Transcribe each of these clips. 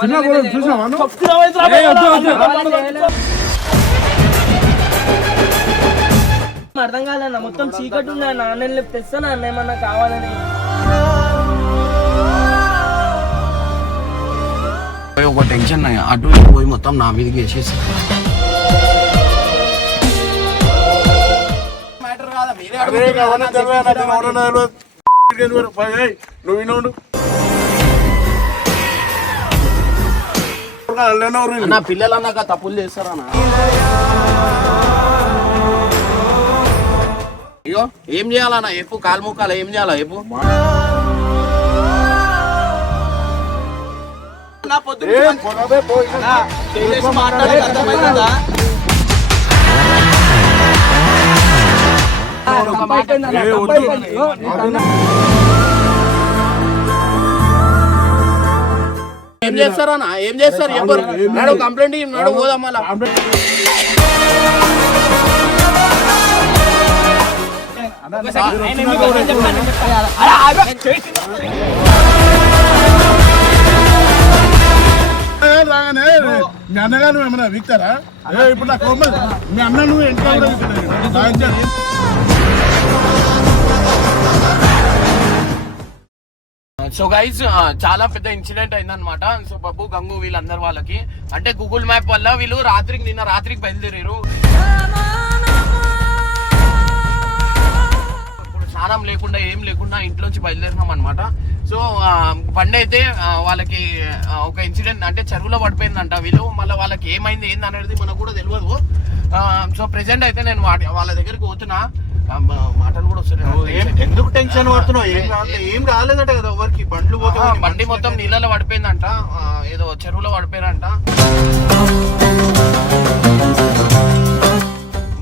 చిన్న కూడా చూసినావా నువ్వు? అర్థం కాదన్న మొత్తం చీకటి ఉంది అన్న. నేను లేపు తెస్తాను అన్న? ఏమన్నా కావాలని? పోయి ఒక టెన్షన్ అటు ఇటు పోయి మొత్తం నా మీదకి వేసేసి. అరే కావాలని నా పిల్లలు అన్నాక తప్పులు చేస్తారా అయ్యో ఏం చేయాలన్నా ఎప్పు కాలు ముక్కాల ఏం చేయాలా ఎప్పు నా పొద్దు మాట్లాడే అర్థమైందా ఏం ఏం చేస్తారు ఎవరు నాడు కంప్లైంట్ నాడు పోదాం మళ్ళా. రాగానే మీ అన్నగారు ఏమన్నా వీక్తారా? ఏ, ఇప్పుడు నాకు. మీ అన్న నువ్వు ఎంత సో గైస్ చాలా పెద్ద ఇన్సిడెంట్ అయిందనమాట సో బాబు గంగు వీళ్ళందరి వాళ్ళకి. అంటే గూగుల్ మ్యాప్ వల్ల వీళ్ళు రాత్రికి నిన్న రాత్రికి బయలుదేరారు ఇప్పుడు స్నానం లేకుండా ఏం లేకుండా ఇంట్లోంచి బయలుదేరినాం అనమాట సో బండి అయితే వాళ్ళకి ఒక ఇన్సిడెంట్ అంటే చెరువులో పడిపోయిందంట వీళ్ళు. మళ్ళీ వాళ్ళకి ఏమైంది ఏంది అనేది మనకు కూడా తెలియదు సో ప్రెసెంట్ అయితే నేను వాటి- వాళ్ళ దగ్గరికి పోతున్నా. మాటలు కూడా వస్తున్నాయి. ఎందుకు టెన్షన్ పడుతున్నావు? ఏం కాలే ఏం కాలేదట కదా ఎవరికి? బండ్లు పోతే బండి మొత్తం నీళ్ళలో పడిపోయిందంట. ఏదో చెరువులో పడిపోయారంట.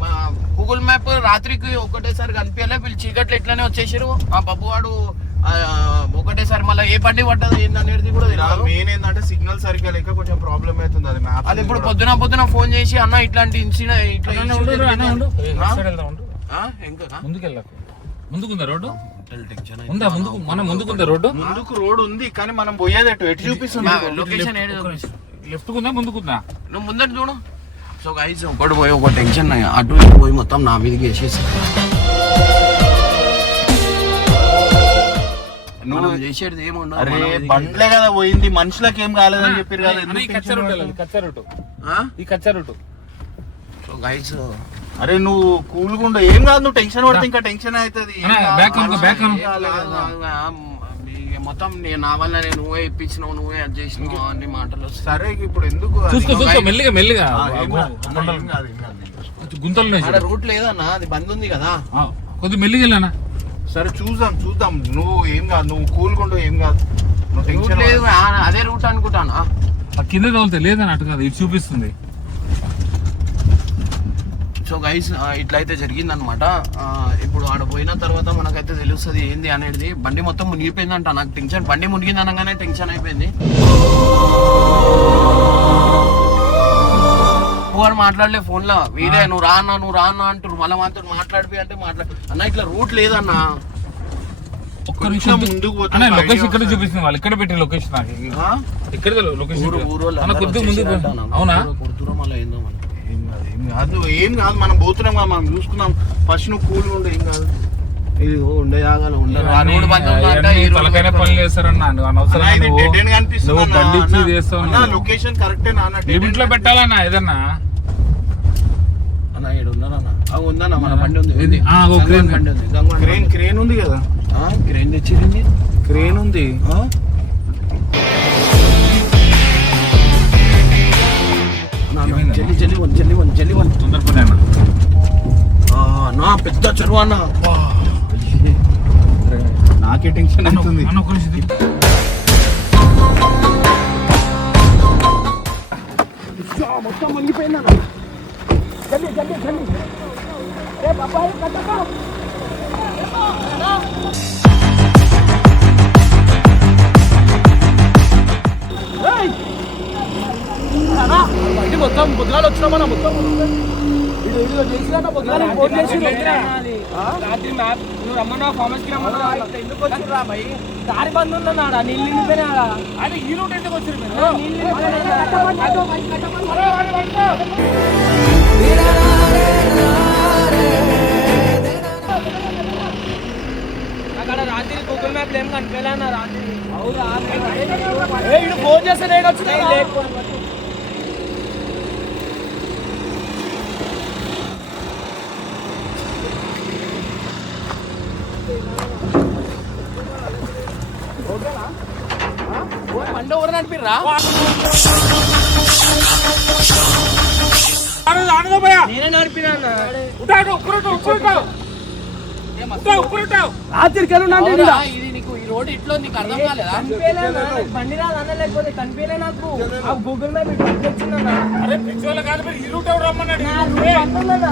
మా గూగుల్ మ్యాప్ రాత్రికి ఒకటేసారి కనిపించలే. వీళ్ళు చీకట్లు ఎట్లనే వచ్చేసారు ఆ బాబు వాడు ఒకటేసారి మళ్ళీ ఏ బండి పడ్డది ఏందనేది కూడా మెయిన్ ఏంటంటే సిగ్నల్ సరిగ్గా లేక కొంచెం ప్రాబ్లం అవుతుంది. అది మ్యాప్ అది ఇప్పుడు పొద్దున పొద్దున ఫోన్ చేసి అన్న ఇట్లాంటి ఇన్సిడెంట్ ఇట్లా issue జరిగింది." ఆ? ఆ? ఇంకా ముందుకెళ్ళకు. ముందుకుందా రోడ్డు? ఉందా ముందుకు? మన ముందుకుందా రోడ్డు? ముందుకు రోడ్ ఉంది కానీ మనం పోయేది ఎటు ఎటు చూపిస్తుంది లొకేషన్ లెఫ్ట్ కుందా ముందుకుందా? నువ్వు ముందట చూడు. సో గైస్ ఒకటి పోయి ఒక టెన్షన్ అటు ఇటు పోయి మొత్తం నా మీదకి వేసేసి. మనం చేసేది ఏముండదు అరే బండ్లే కదా పోయింది మనుషులకు ఏం కాలేదని చెప్పారు కదా ఈ ఎందుకు కచ్చా tension రూట్ పడుతున్నావు? కచ్చా రూట్. ఆ? ఈ కచ్చా రూట్. సో గైస్ అరే నువ్వు కూల్ గుండు ఏం కాదు నువ్వు టెన్షన్ పడితే ఇంకా టెన్షన్ అవుతుంది అనుకో. ఏం కాలేదు. మొత్తం నేను నా వల్ల నేను నువ్వే ఇప్పించినావు నువ్వే అది చేసినావు అన్ని మాటలు వస్తాయి. సరే ఇప్పుడు ఎందుకు అది? చూసుకో చూసుకో మెల్లిగా మెల్లిగా ఆ, ఏం కాదు. అన్న, గుంటలు- ఏం కాదు, ఏం కాదు. కొంచెం గుంతలు ఉన్నాయి ఆడ చూడు. రూట్ లేదన్నా అది బంద్ ఉంది కదా ఆ, కొద్ది మెల్లిగా వెళ్ళానా సరే చూద్దాం చూద్దాం నువ్వు ఏం కాదు నువ్వు కూల్ గుండు ఏం కాదు నువ్వు రూట్ టెన్షన్ లేదు ఆ, అదే రూట్ అనుకుంటాను కింద తగులుతా లేదని అటు కాదు ఇటు చూపిస్తుంది సో గైస్ ఇట్లయితే జరిగిందనమాట ఇప్పుడు ఆడ పోయిన తర్వాత మనకైతే తెలుస్తుంది ఏంది అనేది. బండి మొత్తం మునిగిపోయిందంట నాకు టెన్షన్ బండి మునిగింది అనగానే టెన్షన్ అయిపోయింది. ఎవరు మాట్లాడలే ఫోన్లో వీడే నువ్వు రా అన్నా నువ్వు రా అన్నా అంటారు మళ్ళీ మాత్రం మాట్లాడిపోయి అంటే మాట్లాడు అన్న ఇట్లా రూట్ లేదన్నా. ఒక్క నిమిషం ముందుకు పోతే లొకేషన్ ఇక్కడ. చూపిస్తుంది వాళ్ళు. ఇక్కడ పెట్టి లొకేషన్ నాకు? ఇక్కడ లొకేషన్ ఊరు ఊరు కొద్దిగా ముందుకు. అవునా? కొడుతురా మళ్ళీ ఏందో కాదు ఏం కాదు నువ్వు ఏం కాదు మనం పోతున్నాం కదా మనం చూసుకున్నాం ఫస్ట్ నువ్వు కూల్ ఉండు ఏం కాదు. ఇది ఉండే. లొకేషన్ కరెక్టే నాన్న dead end లిమిట్లో. పెట్టాలన్నా ఏదన్నా? అన్న ఈడ ఉన్నారన్న ఆ ఉందన్న మన బండి ఉంది. క్రేన్. బండి ఉంది క్రేన్ క్రేన్ ఉంది కదా. ఆ, క్రేన్ క్రేన్ ఉంది? జల్లి జల్లి జల్లి జల్లి వన్ తొందరపడి అన్న నా పెద్ద చెరువు అన్న నాకే టెన్షన్ అవుతుంది. మొత్తం మునిగిపోయింది? జల్లి జల్లి జల్లి. ఏ బాబాయ్ కట్టకా. మొత్తం బుద్ధాలు వచ్చినామన్నా మొత్తం చేసినా బుద్ధాలు ఫోన్ చేసి రాత్రి మ్యాప్ నువ్వు రమ్మన్నా ఫార్మస్కి రమ్మన్నా ఎందుకు వచ్చిర్రా భయ్ దారి బంద్ ఉందన్నాడా నీళ్ళు నిండిపోయినా అది ఈ రూట్ ఎందుకు వచ్చారు అక్కడ రాత్రి గూగుల్ మ్యాప్ ఏం కనిపించలేనా రాత్రి అవునా ఫోన్ చేస్తే నేను వచ్చిన బండి ఎవరు నడిపిర్రా. అవునా? ఇది నీకు ఈ రోడ్ ఇట్లో నీకు అర్థం కాలేదా? బండి రాదన్న లేకపోతే కనిపించలే నాకు. ఆ గూగుల్ మ్యాప్ ఇటు వచ్చిందన్న నా రూట్ బంద్ ఉందన్న.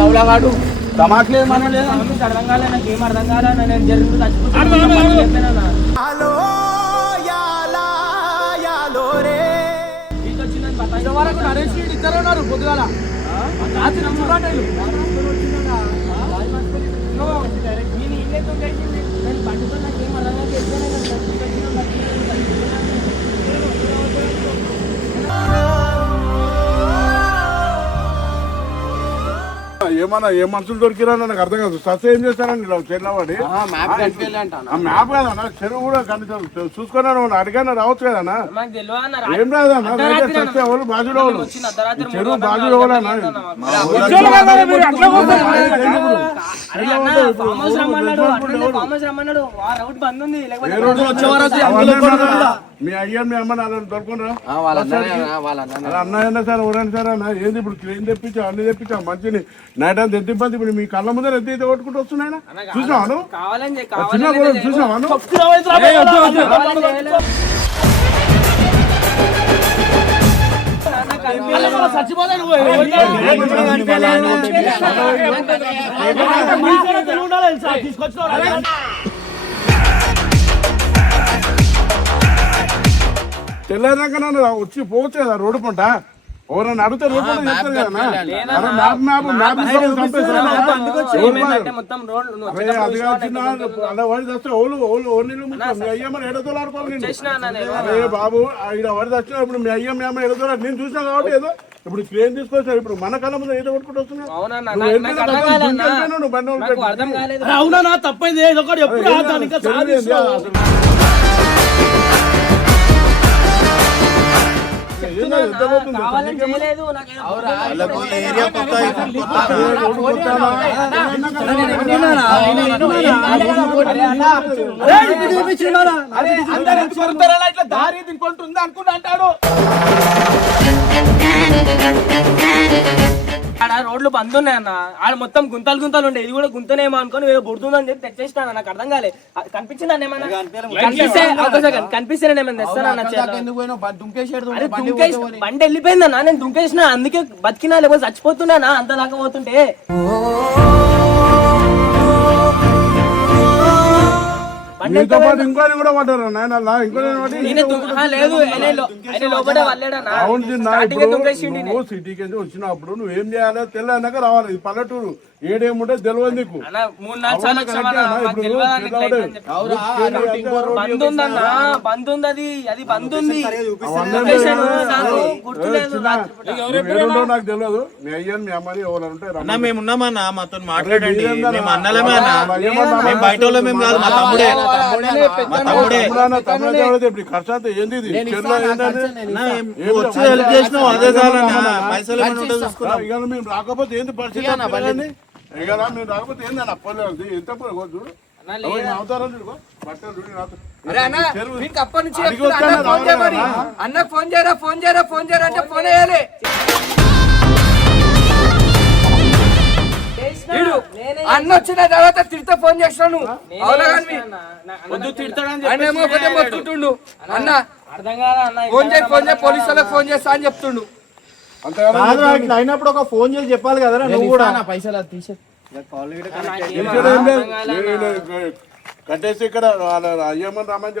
అవులాగాడు తమాట్లేదు మనం లేదా. అర్థం కాలే నాకు ఏం అర్థం కాలే నేను జరిగింది చచ్చిపోతాను. వరకు నరేష్ రెడ్డి ఇద్దరు ఉన్నారు పొద్దుగాల. రాత్రి చూడండి నేను ఇల్లే తొంగేసింది. నేను నాకు ఏం అర్థం కాక ఏమన్నా ఏ మనుషులు దొరికిరా నాకు అర్థం కాదు. సస్త ఏం చేస్తారండి ఇలా చెల్లవాడి మ్యాప్ కాదన్నా చెరువు కూడా కనీసం చూసుకున్నాను అడిగాను రావచ్చు కదన్నా. ఏం రాదన్నా. సస్తే వాళ్ళు బాజులో చెరువు బాజులో నాలుగు మీ అయ్యా మీ అమ్మ నాన్న దొరుకునరా వాళ్ళ అన్ననే వాళ్ళ అన్ననే అలా అన్నయ్య సార్ ఎవరైనా సార్ అన్న ఏంది ఇప్పుడు క్లీన్ తెప్పించా అన్ని తెప్పించా మంచిని నైట్ అంతా ఎంత ఇబ్బంది ఇప్పుడు మీ కళ్ళ ముందర ఎంత అయితే కొట్టుకుంటూ వస్తున్నాయన చూసావాను. చూసావాను కావాలని నన్ను వచ్చి పోవచ్చు కదా రోడ్డు పంట. ఎవరైనా అడిగితే రోడ్డు పంట చెప్తారు కదా అరే మ్యాప్ మ్యాప్ మ్యాప్ అలా వాడి ఓలు ఓలు ఓ నీళ్ళు ముక్కలు. మీ అయ్యమ్మ ఏడతో ఆడుకోవాలి బాబు ఈడ వాడి తెచ్చిన ఇప్పుడు మీ అయ్యమ్మ మీ అమ్మ ఏడతో నేను చూసినా కాబట్టి ఏదో ఇప్పుడు క్రేన్ తీసుకొచ్చారు. ఇప్పుడు మన కళ్ళ ముందు ఏదో కొట్టుకుంటూ వస్తున్నావు అవునా తప్పైంది. ఏదో ఒకటి ఎప్పుడు ఇట్లా దారి దింకుంటుంది అనుకుంటా అంటాడు ఆడ రోడ్లు బంద్ ఉన్నాయి అన్న. ఆడ మొత్తం గుంతలు గుంతలు ఉండే. ఇది కూడా గుంతనేమో అనుకొని ఏదో బుడుతుందని చెప్పి తెచ్చేసినా నాకు అర్థం కాలే. కనిపించింది అన్న ఏమన్నా? కనిపిస్తే నేను తెస్తాను బండి వెళ్ళిపోయిందన్నా నేను దుంకేసిన. అందుకే బతికినా లేకపోతే చచ్చిపోతున్నానా అంత దాకా పోతుంటే. పాటు ఇంకోని కూడా పడ్డారు నాయన ఇంకోని అవును సిటీకి వచ్చినప్పుడు నువ్వేం చేయాలో తెల్లన్నాక రావాలి. పల్లెటూరు. ఏడేముంటే తెలియదు నీకు. బంద్ ఉంది అది అది బంద్ ఉంది. నాకు తెలియదు మీ అయ్యని మీ అమ్మని ఎవరు ఉంటే అన్న మేము ఉన్నామన్నా మాతో మాట్లాడండి? మేము అన్నలమే అన్న? మేము బయట వాళ్ళమేం కాదు మా తమ్ముడే. మా తమ్ముడే. తమ్ముడే ఇప్పుడు ఖర్చు ఏంది ఇది? వచ్చి హెల్ప్ చేసినావు అదే చాలన్నా పైసలు రాకపోతే ఏంది పరిస్థితి? రాకపోతే అన్న? అప్పలేదు ఎంత చూడు. అవతారం చూడు. బట్టలు చూడు. అప్పటి నుంచి ఫోన్ చేయరా ఫోన్ చేయరా ఫోన్ చేయరా అంటే ఫోన్ వేయాలి. అన్న వచ్చిన తర్వాత తిడితే ఫోన్ చేస్తాను. అవునా కానీ వద్దు మొత్తుకుంటుండు అన్న అర్థం కాదా అన్న? ఫోన్ చేయి ఫోన్ చేయి పోలీసు వాళ్ళకి ఫోన్ చేస్తా అని చెప్తుండు. అయినప్పుడు ఒక ఫోన్ చేసి చెప్పాలి కదా నువ్వు కూడా పైసలు తీసే. కట్టేసి ఇక్కడ వాళ్ళ అయ్యమ్మని రమ్మని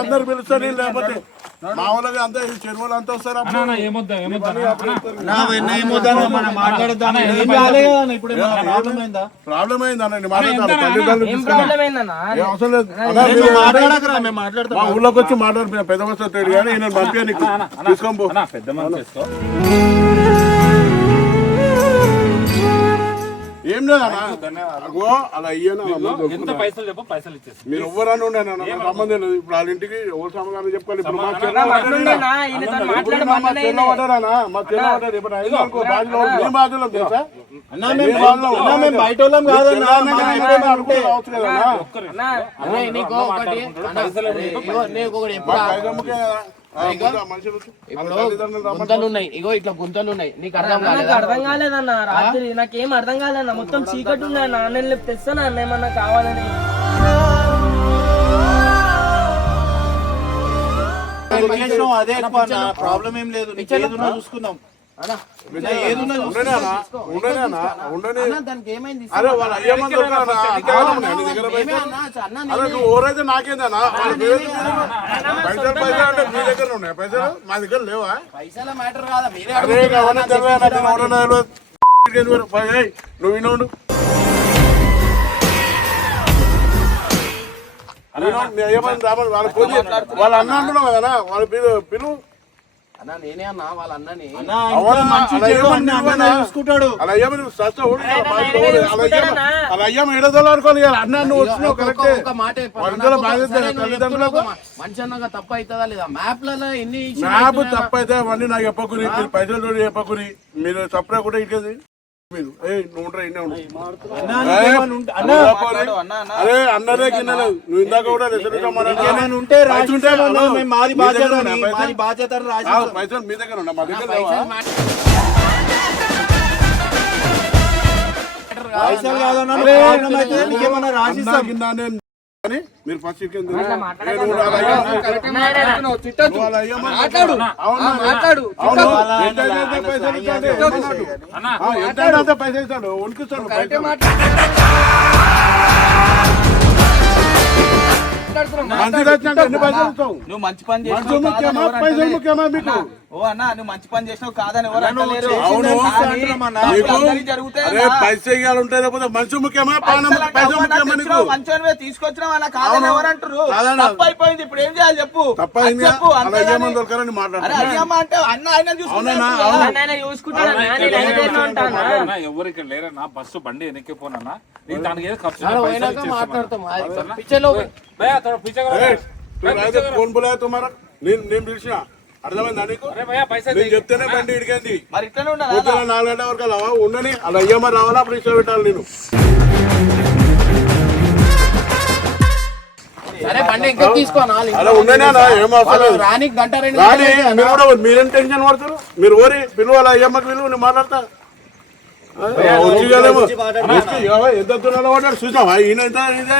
అందరు పిలుస్తారు వీళ్ళు లేకపోతే మా వాళ్ళకి అంతా ఈ చెరువులు అంతా వస్తారు ప్రాబ్లం అయిందా? అన్న. మాట్లాడతాను మా ఊళ్ళోకి వచ్చి మాట్లాడిపోయిన పెద్ద వస్తాడు కానీ పంపించాను నీకు తీసుకొని పో. అన్న, పెద్ద మనసు అగో అలా ఎంత. పైసలు చెప్పు పైసలు ఇచ్చేసి. మీరు నాకు సంబంధం లేదు. ఇప్పుడు వాళ్ళ ఇంటికి ఎవరు సమాధానం చెప్పుకోవాలి? ఇప్పుడు మా చెల్ల మా చెల్ల పడ్డారనా మా చెల్ల పడ్డారు ఇప్పుడు బాధ్యులు మేము బాధ్యులం తెలుసా బయట అన్న? అన్నా, అన్న, గుంతలు ఉన్నాయి ఇగో ఇట్లా గుంతలు ఉన్నాయి నీకు అర్థం అన్న, నాకు కాలేదా? అర్థం కాలేదన్న రాత్రి నాకేం అర్థం కాలేదన్న మొత్తం చీకటి ఉందన్న నేను లేపు తెస్తాను అన్న ఏమన్నా కావాలని? అదే అన్న ప్రాబ్లం ఏం లేదు. చూసుకుందాం. ఓరైతే నాకేందన్నా వాళ్ళ పేరు పైసలు పైసలు అంటే మీ దగ్గర ఉన్నాయి? పైసలు? మా దగ్గర లేవా? పైసల మ్యాటర్ కాదా? నువ్వు వినోడు. వాళ్ళ అన్న అంటున్నావు కదా వాళ్ళ పిలు పిలు అన్న నేనే అన్న వాళ్ళ అన్నని చూసుకుంటాడు. అలా సస్త అలా అన్న? నువ్వు వచ్చినావు ఒక- కరెక్టే ఒక మాట తల్లిదండ్రులకు. మంచి అన్నగా తప్పు అవుతుందా లేదా? మ్యాప్లలో ఎన్ని మ్యాప్? తప్పైతే అవన్నీ నాకు చెప్పకురి మీరు పైసలు తోడి చెప్పకురి మీరు సపరేట్ కూడా ఇచ్చేది అరే అన్నదే నువ్వు ఇందాక కూడా మాది బాధ్యత. పైసలు? మీ దగ్గర ఉన్నా మా దగ్గర? పైసలు కాదన్నా రాసిస్తాం గిన్నా మీరు ఫస్ట్ మాట్లాడు. ఎంత పైసలు ఇస్తాడు. వణికిస్తాడు. మంచి పైసలు ఇస్తావు? నువ్వు మంచి పని ఎవరు పైసలు. ముఖ్యమా మీకు? ఓ అన్న నువ్వు మంచి పని చేసినావు కాదని పైసలు లేకపోతే మంచి ముఖ్యమా మంచి తీసుకొచ్చినావు అన్న కాదని ఎవరంటారు తప్పు అయిపోయింది ఇప్పుడు ఏం చేయాలి చెప్పు? చెప్పు అంటే అన్న ఆయన చూసుకుంటాను ఎవరు ఇక్కడ లేరన్నా? బస్సు బండి ఎనక్కిపోనన్నా దానికి ఏదో ఖర్చు మాట్లాడతాం. పిచ్చలో ఫోన్ బులాయా తుమారా నేను నేను పిలిచిన. చెప్తేనే నాలుగు గంటల వరకు అలా అప్పుడు మీరు మీరేం టెన్షన్ పడతారు? మీరు ఓరి పిలువ అలా అయ్యమ్మకి విలువ నేను మాట్లాడతా. ఎంత చూసావా? ఈయన ఎంత ఇదే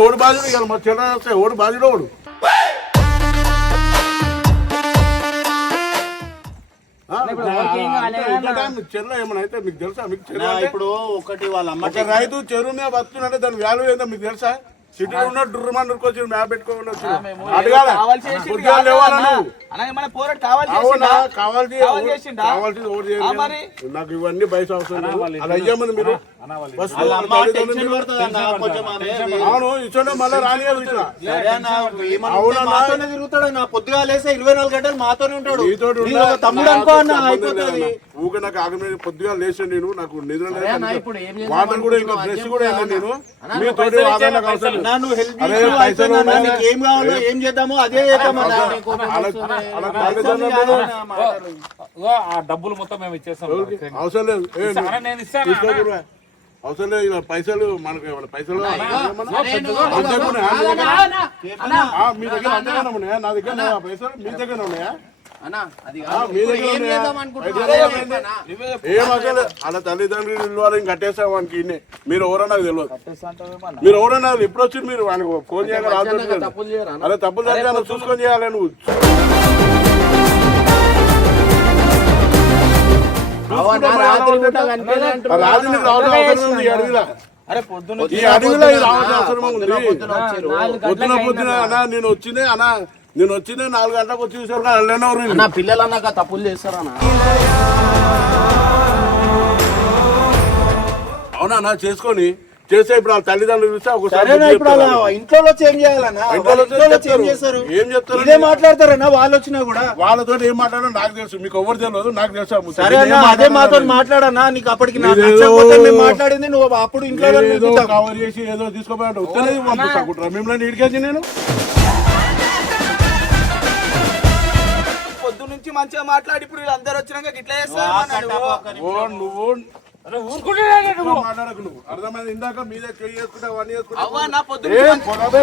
ఓడి బాధ్యుడు ఇవాళ మా చిన్న ఓడి బాధ్యుడు ఓడు చెరువు ఏమైనా అయితే మీకు తెలుసా? మీకు చెరువు? ఇప్పుడు ఒకటి వాళ్ళ అమ్మ రైతు చెరువు మీద బతుకుతుంటే దాని వాల్యూ ఏందో మీకు తెలుసా? సిటీలో ఉన్న డుర్రమని దుర్కొచ్చి మ్యాప్ పెట్టుకోకుండా అడగాల నాకు ఇవన్నీ బయట అవసరం లేదు. అలా అయ్యామని మీరు పొద్దుగా లేస్తే ఇరవై నాలుగు గంటలు మాతోనే ఉంటాడు. తమ్ముడు అనుకో అన్న అయిపోతుంది. నాకు ఆగమే పొద్దుగా లేచి నేను నాకు నిద్ర లేదు. అన్న, ఇప్పుడు ఏం వాటర్ కూడా ఇంకా కూడా నేను. కావాలో చేద్దామో అదే ఆ డబ్బులు మొత్తం మేము ఇచ్చేస్తాం. అవసరం లేదు. నేను ఇస్తాను. అవసరం లేదు ఇలా పైసలు మనకు ఏమైనా పైసలు? మీ దగ్గర? అన్నా, అన్నా, ఆ, మీ దగ్గర అంతేగానే ఉన్నాయా? నా దగ్గర పైసలు మీ దగ్గర ఉన్నాయా? ఇప్పుడు అలా తల్లిదండ్రులు వాళ్ళని కట్టేసాం వానికి ఈయన్ని. మీరు ఎవరో నాకు తెలియదు. మీరు ఎవరో నాకు ఎప్పుడు వచ్చి మీరు వానికి ఫోన్ చేయాలి రాదు తప్పులు చేయరా? అదే తప్పులు జరిగాను చూసుకొని చేయాలి నువ్వు. అరే పొద్దున్న ఈ అడవిలో రావాల్సిన అవసరం ఉంది పొద్దున పొద్దున పొద్దున అన్నా నేను వచ్చిందే అన్నా నేను వచ్చిందే నాలుగు గంటలకు వచ్చి చూసారు వెళ్ళినవరు అన్నా పిల్లలు అన్నాక తప్పులు చేస్తారన్నా అవునా అన్నా చేసుకొని చేస్తే ఇప్పుడు వాళ్ళ తల్లిదండ్రులు చూస్తే ఒకసారి సరేనా బుద్ధి ఇప్పుడు అలా చెప్తారు. ఇంట్లో ఏం చేయాలన్నా ఇంట్లో ఏం. చేస్తారు ఏం చెప్తారు ఇదే మాట్లాడతారన్నా వాళ్ళు వచ్చినా కూడా వాళ్ళతో ఏం మాట్లాడో నాకు తెలుసు మీకు ఎవరు తెలియదు నాకు తెలుసు. సరే అదే మాతో? మాట్లాడన్నా నీకు అప్పటికి మాట్లాడింది నువ్వు అప్పుడు ఇంట్లో ఏదో. కవర్ చేసి ఏదో తీసుకోపోయాడు ఉత్తరే పంపిస్తాకుంటారా మిమ్మల్ని ఇడికేసి నేను పొద్దు నుంచి మంచిగా మాట్లాడి ఇప్పుడు వీళ్ళందరూ వచ్చినాక ఇట్లా మాట్లాడకు నువ్వు అర్థమైంది ఇందాక మీదే చెయ్యి చేసుకుంటావు అన్నీ అవ్వా నా పొద్దు ఏం పొగవే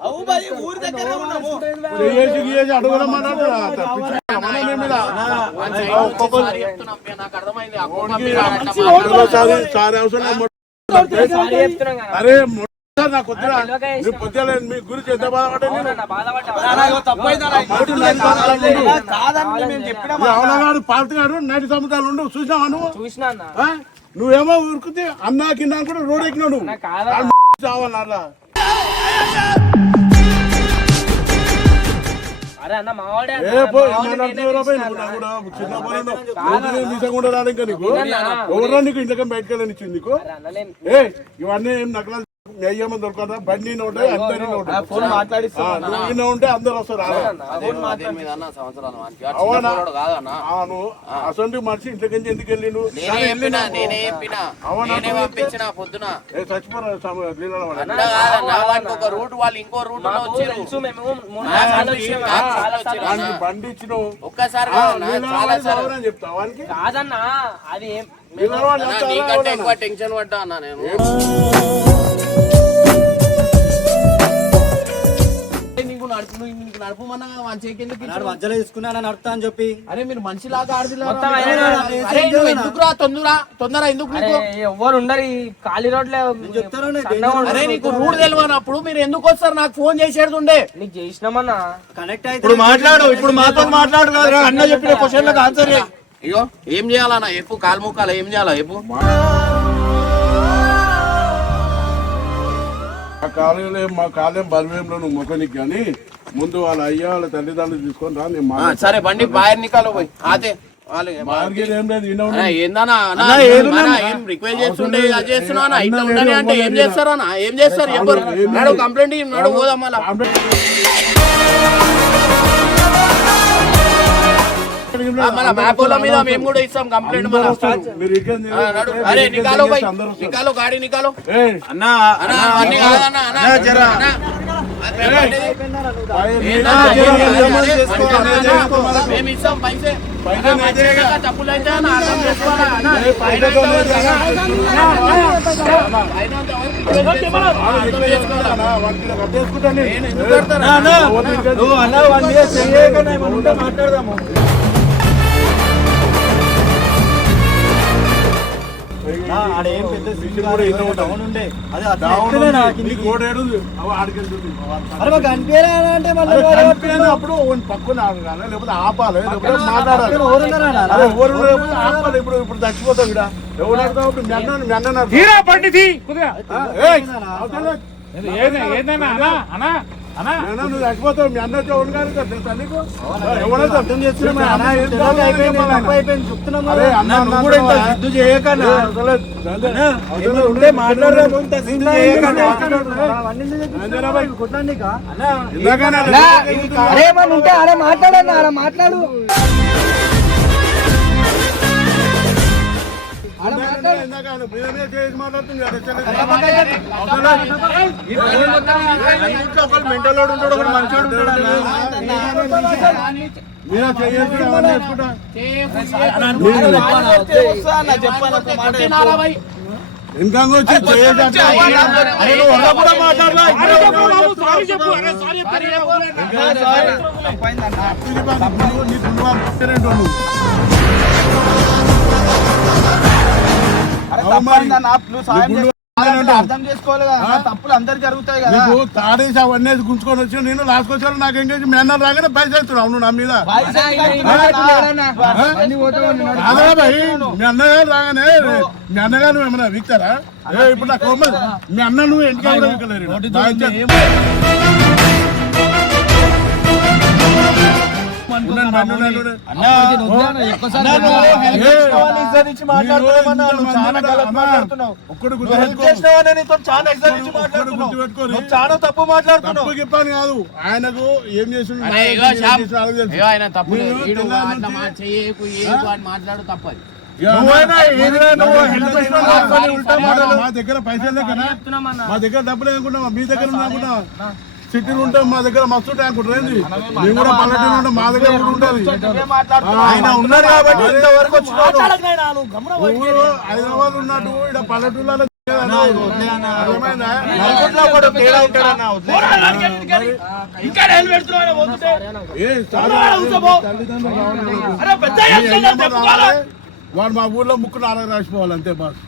అవ్వు మరి ఊరి ఉన్నాము మాట్లాడుతున్నా అర్థమైంది అరే సారి నాకు వద్దురా. నీ పొద్దులే మీ గురించి ఎంత ఈ అవలగాడు పాల్తగాడు నైట్ సముద్రాలు ఉండు చూసినావా నువ్వు? నువ్వేమో ఉరుకుతే అన్నా కింద కూడా రోడ్ ఎక్కినావు నువ్వు. నేనే ఎవరో నీకు ఇంతకం బయటకు వెళ్ళనిచ్చింది నీకు? ఇవన్నీ ఏం నకలాలు అయ్యమని దొరకదా? బండి నోటే అందరి నోటే. ఫోన్ మాట్లాడిస్తా ఆ, నువ్వు ఉంటే అందరు వస్తారు. అవునా? అసలు మనిషి ఇంట్లోకి ఎందుకు వెళ్ళిండు? బండి ఇచ్చినావు. ఒక్కసారి చెప్తావు? వానికి? కాదన్నా అది టెన్షన్ పడ్డా అన్న నేను. నడుపు నువ్వు నీకు నడుపుమన్నా కదా వాని చేతికి ఎందుకు ఇచ్చావు? మధ్యలో తీసుకున్నా నడుపుతా అని చెప్పి. అరే మీరు ఎందుకురా తొందర తొందర ఎందుకు ఉండరు ఖాళీ రోడ్లే. అరే నీకు తెలియనప్పుడు మీరు ఎందుకు వస్తారు? నాకు ఫోన్ చేసేది ఉండే. నీకు చేసినామన్నా. ఇప్పుడు మాట్లాడు ఇప్పుడు మాతో మాట్లాడు కదా అన్న చెప్పిన క్వశ్చన్లకు ఆన్సర్ ఇగో ఏం చేయాలన్నా? చెప్పు కాలు ముక్కాల ఏం చేయాలా చెప్పు. మా కాలేజీలో మా కాలేం బలవేంలో నువ్వు మొక్కనికి కానీ ముందు వాళ్ళ అయ్యా వాళ్ళ తల్లిదండ్రులు తీసుకొని రా నేను ఆ. సరే బండి బాయర్ నికాలో పోయి. అదే వాళ్ళే మార్గేది ఏం లేదు ఈయన అన్నా, ఉండు. ఏందన్నా అన్నా, ఏం రిక్వెస్ట్ చేస్తుండే అది చేస్తున్నా అన్నా, ఇట్లా ఉండని అంటే ఏం చేస్తారా అన్నా? ఏం చేస్తారు? చెప్పరు నాడు కంప్లైంట్ ఇయ్యి, నాడు పోదాం మళ్ళా. ఆ, మళ్ళా మ్యాపోల మీద మేము కూడా ఇస్తాం కంప్లైంట్ అందరూ మళ్ళా వస్తారు. మీరు ఇక్కడ ఆ, నాడు. అరే నికాలో పోయి నికాలో గాడి నికాలో ఏయ్, అన్నా అన్నా అన్ని కాదన్నా అన్నా అన్నా, జరా. అన్నా. అదే బండిది. పై- ఏందన్నా, జరా, ఏందన్నా, జరా, అదే, చేసుకో, అన్నా, అన్నా, చేసుకో. మేము ఇస్తాం పైసే పైసే అన్నా, మంచిగా నేనే కాక తప్పులు అయితే అన్నా, అర్థం చేసుకోవాలా అన్నా? ఏ, పైసతో లేదు కదా. ఆయన అంత ఆడేం పెద్ద. డౌన్ ఉండే. అది. అరే అంటే మళ్ళీ పక్కన ఆగాలి, లేకపోతే ఆపాలి. లేకపోతే మాట్లాడాలి. ఆపాలి. ఇప్పుడు ఇప్పుడు చచ్చిపోతావు ఇక్కడ. ఎవరు నువ్వు చచ్చిపోతావు మీ అన్న వచ్చి ఎవరు కాదు కదా, తెలుసా నీకు? ఎవరైతే అర్థం చేస్తున్నాం మీ అన్న ఏం తెలియక ఒకళ్ళు మెంటల్ ఉంటాడు ఒకడు మంచోడు ఉంటాడు. మీరే చేయాల్సిన అవన్నీ వేసుకుంటా. ఇంకా వచ్చి చేయాలి అర్థం చేసుకోవాలి కదా తప్పులు అందరు జరుగుతాయి కదా. నీకు తాడేసి అవన్నీ గుంజుకొని వచ్చి నేను లాస్ట్ వచ్చాను నాకు ఎంగేజ్ మీ అన్న రాగానే పైసలు ఇస్తున్నావు అవును నా మీద. కాదా భయ్ మీ అన్నగారు రాగానే మీ అన్నగారు ఏమన్నా విక్తారా? ఇప్పుడు నాకు. మీ అన్న నువ్వు కూడా విక్కలేరు? చాలా తప్పు మాట్లాడుతున్నావు. చెప్పాను కాదు. ఆయనకు ఏం మా మాట్లాడు తప్పది. దగ్గర పైసలు మా దగ్గర డబ్బులు మీ దగ్గర అనుకుంటా సిటీలు ఉంటాం మా దగ్గర మస్తు అనుకుంటారు ఏంది? మేము కూడా పల్లెటూరు ఉంటాం మా దగ్గర కూడా ఉంటుంది. ఆయన ఉన్నాడు కాబట్టి ఇంతవరకు వచ్చినాడు. ఊరు హైదరాబాద్ ఉన్నట్టు ఇక్కడ పల్లెటూళ్ళలో వాడు మా ఊర్లో ముక్కు నాలుగు రాసిపోవాలి అంతే బాస్.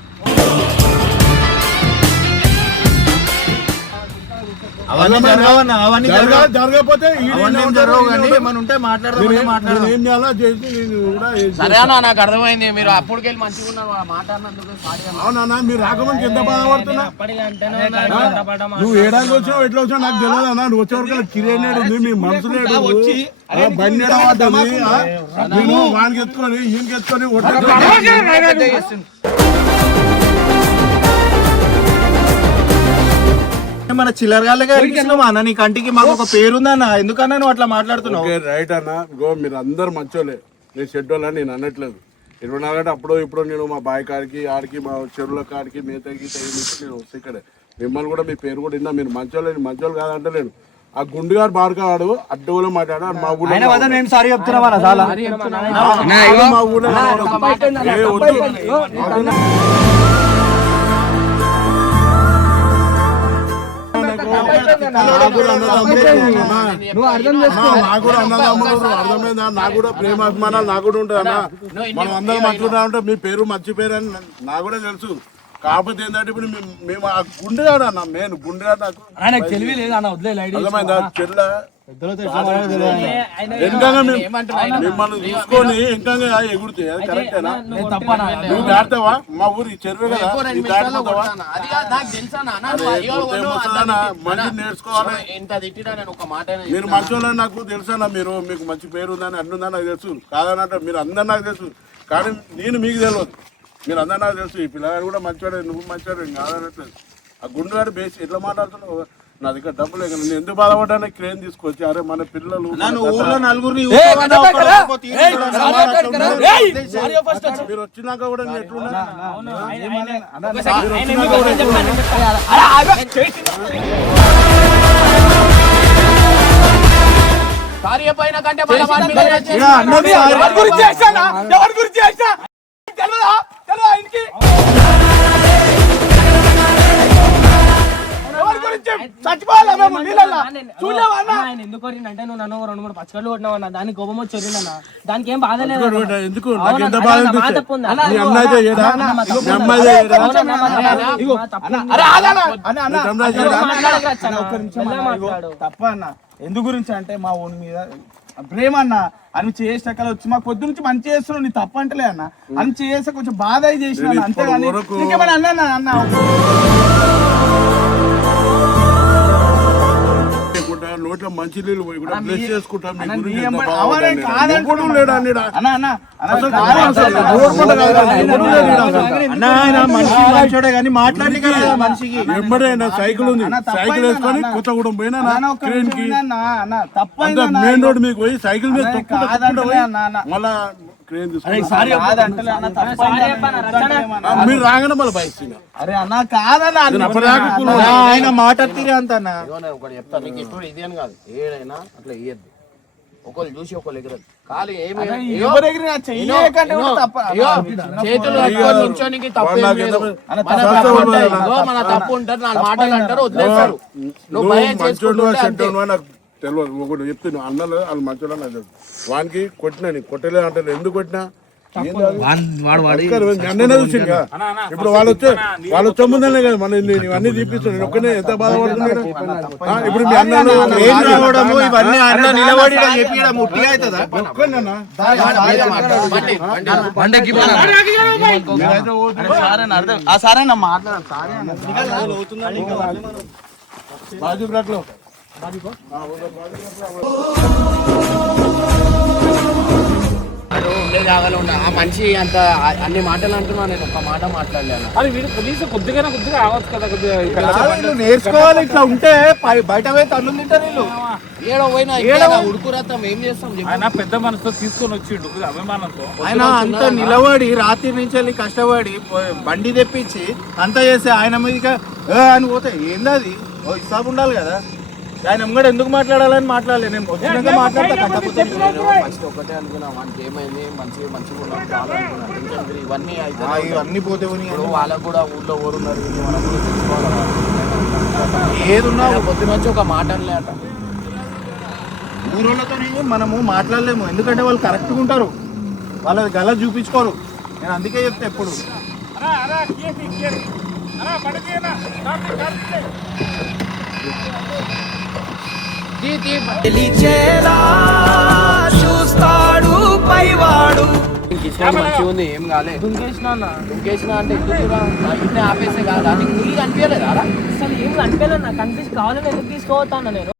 చేస్తా. అన్న నాకు అర్థమైంది. మీరు అప్పటికెళ్ళి మంచిగా ఉన్నారు ఆ మాట అన్నందుకు సారీ అన్న. అవునా మీరు రాకముందుకు ఎంత బాధపడుతున్నా? నువ్వు ఏడాదికి వచ్చావు ఎట్లా వచ్చావు నాకు తెలియదు అన్న. నువ్వు వచ్చే వరకు కిరేనేడు ఉంది మీ మనసు లేడు. ఆ, బండి వానికి ఎత్తుకొని ఈయనకి ఎత్తుకొని మన చిల్లరగాళ్ళగా అనిపిస్తున్నావు అన్న. నీ కంటికి మాకు ఒక పేరుందన్న. ఎందుకన్నా నువ్వు అట్లా మాట్లాడుతున్నావు? ఓకే రైట్ అన్న. గో మీరు అందరు మంచోలే నేను షెడ్ అని నేను అనట్లేదు. ఇరవై నాలుగు గంటలు అప్పుడు ఇప్పుడు నేను మా బాయ్ కాడికి ఆడికి మా చెరువుల కాడికి మేతకి తగిలించి నేను వస్తే ఇక్కడే. మిమ్మల్ని కూడా మీ పేరు కూడా విన్నా. మీరు మంచోళ్ళు మంచోళ్ళు కాదంటే నేను ఆ గుండు గారు బాడుకాడు అడ్డగోలో మాట్లాడు. ఆడు మా ఊళ్ళో నేను సారీ చెప్తున్నా చాలా ఆడు మా ఊళ్ళో నువ్వు అర్థం నాకు కూడా నాకు కూడా అన్నదమ్ములు అర్థమైందా నాకు కూడా ప్రేమ అభిమానాలు నాకు కూడా ఉంటుంది అన్న మనం అందరం ఉంటే మీ పేరు మంచి పేరు అని నాకు కూడా తెలుసు కాకపోతే ఏంటంటే ఇప్పుడు మేము- ఆ గుండెగాడు అన్న నేను గుండెగాడు నాకు తెలివి లేదు అన్న వదిలే చెల్ల మిమ్మల్ని చూసుకొని ఎంకంగా ఎగురుతాయి. అది కరెక్టేనా నువ్వు దాటుతావా మా ఊరి చెరువు కదా. తిట్టినా- నేర్చుకోవాలి. మీరు. మంచోళ్ళని నాకు తెలుసా మీరు? మీకు మంచి పేరు ఉందని అన్నుందని నాకు తెలుసు. కాదనంటే మీరు అందరు నాకు తెలుసు. కానీ నేను మీకు తెలియదు. మీరు అందరు నాకు తెలుసు. ఈ పిల్లగాడు కూడా మంచివాడే నువ్వు మంచివాడు కాదనట్లేదు ఆ గుండెగాడు బేసి ఎట్లా మాట్లాడుతున్నావు? నా దగ్గర డబ్బులు లేక నేను ఎందుకు బాధపడ్డా క్రేన్ తీసుకొచ్చి అరే మన పిల్లలు మన నన్ను పెద్ద- ఊర్లో నలుగురిని ఊరుకోమన్నా ఒక్కడు ఒక్కడు తీసుకురాడు. మీరు వచ్చేసి- ఇక అన్నది సారీ. ఆయన ఎందుకు కొట్టిండంటే నువ్వు నన్ను రెండు మూడు పచ్చకళ్ళు కొట్టినావు అన్న. దానికి కోపం వచ్చి కొట్టిండన్న దానికి ఏం బాధ లేదు. ఎందుకు? తప్పు. అన్న, ఎందు గురించి అంటే మా ఓన్ మీద ప్రేమ అన్న. అని చేసాక వచ్చి మాకు పొద్దు నుంచి మంచి చేస్తున్నావు నీ తప్ప అంటలే అన్న. అని చేస్తే కొంచెం బాధ అయి చేసిన అంతేగాని నీకేమన్నా అన్నా అన్న? మంచి నీళ్ళు పోయి కూడా అన్న, బ్లెస్ నీ- చేసుకుంటా మీ అన్న, గురించి నీ ఎంత అమ్మ- బాగుంది అవరే అని. కాదంటున్నా. ఎవడు లేడా నీడా? అన్న అన్న అన్న అసలు కాదు కాదు అసలు. అసలు. గవర్నమెంట్ కాదు అసలు. ఎవడు లేడు ఈడ అసలు. అన్న ఆయన మనిషి మంచోడే కానీ మాట్లాడి కదా మనిషికి వెంబడే నా సైకిల్ ఉంది అన్న, తప్పైంది సైకిల్ వేసుకొని అన్న. కొత్తగూడెం పోయినా అన్న, ఒక్క ట్రైన్ నిమిషం కి విను అన్న, అన్న అంత తప్పైంది అన్న. మెయిన్ రోడ్ మీకు పోయి సైకిల్ మీద అన్న, తొక్కుంటా కాదంటలే తొక్కుంటా పోయి అన్న, అన్న. మళ్ళా క్రేన్ మీరు రాగానే మళ్ళీ బయట అరే అన్న కాదన్న ఆయన మాట తీరే అంత ఒకటి చెప్తాను నీకు ఇప్పుడు ఇది అని కాదు. ఏడైనా అట్లా ఇయ్యద్దు. ఒకళ్ళు చూసి ఒకళ్ళు ఎగరదు ఏమి నా చేతులు నించోనికి తప్పేం మన తప్పు ఉంటారు నాలుగు మాటలు అంటారు వదిలేస్తారు. నువ్వు భయం మంచోడు తెలియదు ఒకటి చెప్తే నువ్వు అన్నలు వాళ్ళు నాకు తెలుసు వానికి కొట్టినా నీకు కొట్టలేదు అంటే ఎందుకు కొట్టినా? అన్ననే కదా. ఇప్పుడు వాళ్ళు వచ్చే వాళ్ళు వచ్చే ముందనే కదా మన నేను ఇవన్నీ తీపిస్తాను నేను ఒక్కనే ఎంత బాధపడుతున్నాను ఆ, ఇప్పుడు మీ అన్న నిలబడి మాట్లాడాలి బాజు బ్లాక్లో వాడు ఉండే జాగాలో ఉన్న ఆ మనిషి అంత అన్ని మాటలు అంటున్నా నేను ఒక్క మాట మాట్లాడలేను అది వీడు కొద్దిగా కొద్దిగా కొద్దిగా ఆవచ్చు కదా కొద్దిగా నేర్చుకోవాలి ఇట్లా ఉంటే బయట పోయి తల్లు తింటారు వీళ్ళు ఏడో పోయినా ఇక్కడ ఉడుకురత్తం ఏం చేస్తాం ఆయన పెద్ద మనసుతో తీసుకొని వచ్చిండు అభిమానంతో. ఆయన అంత నిలబడి రాత్రి నుంచి వెళ్ళి కష్టపడి బండి తెప్పించి అంత చేసి ఆయన మీదకి "ఏ" అని పోతే ఏందది ఓ ఉండాలి కదా. ఆయన ముంగడ ఎందుకు మాట్లాడాలని మాట్లాడలే. నేను వచ్చినాక మాట్లాడతా కట్టకపోతే ఫస్ట్ ఒకటే అనుకున్నా వానికి ఏమైంది మంచి మంచిగా ఉన్నాం ఇవన్నీ అయితే ఆ, ఇవన్నీ పోతే వాళ్ళకు కూడా ఊళ్ళో ఊరున్నారు మనం కూడా తెలుసుకోవాలి? కదా. ఏది ఉన్నా ఆయన పొద్దున వచ్చి ఒక మాట అనలే అట. ఊరోళ్ళతో మనము మాట్లాడలేము. ఎందుకంటే వాళ్ళు కరెక్ట్గా ఉంటారు. వాళ్ళ గల చూపించుకోరు. నేను అందుకే చెప్తా ఎప్పుడు. తీ, తీ. కిషోర్ మంచిగా ఉంది ఏం కాలే దుంకేసినా అంటే ఇంటిని ఆపేసే కాదా నీకు నీళ్ళు కనిపించలేదా రా? అసలు ఏం కనిపించలేదు నాకు కనిపించి కావాలని ఎందుకు తీసుకోవద్దా నేను